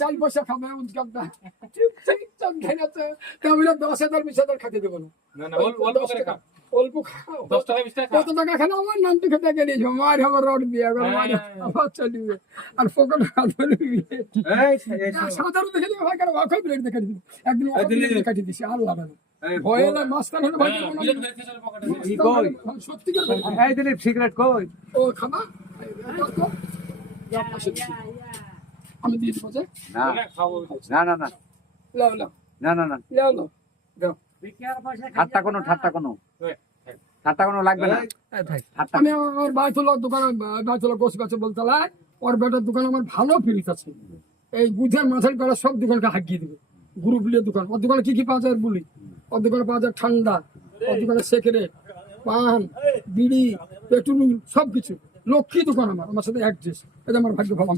চাল পয়সা খাবে উদ্যোগটা তাহলে 10,000 20,000 খাতে দেবো না। অল্প খাও, 10 টাকা 20 টাকা কত টাকা খেলে আমার নাম তো খেতে গেলে মার হবে রড দিয়ে আবার চলবে আর পকেট সাধারণ দেখে দিবে ভাই কেন অক্ষয় প্লেট দেখে দিবি একদিন দেখে দিছি আর লাগানো ভয় এলে মাঝখানে হলে ভাই সত্যি করে এই দিলীপ সিগারেট কই? ও খাবা আমি দিয়ে দেবো যে না না না না লাও লাও না না না লাও লাও দাও ঠাট্টা কোনো লাগবে না। ঠাট্টা আমি আমার বাইতুল্লাহ দোকানে বাইতুল্লাহ গোস গাছে বলতলায় ওর বেটার দোকান আমার ভালো ফিরিত আছে এই বুঝের মাথার করা সব দোকানকে হাঁকিয়ে দেবে গ্রুপলির দোকান ওর দোকানে কি কি পাওয়া যায় বলি ওর দোকানে পাওয়া যায় ঠান্ডা ওর দোকানে সিগারেট পান বিড়ি পেট্রোল সব কিছু লক্ষ্মী দোকান আমার সাথে অ্যাড্রেস এটা আমার ভাগ্য ভালো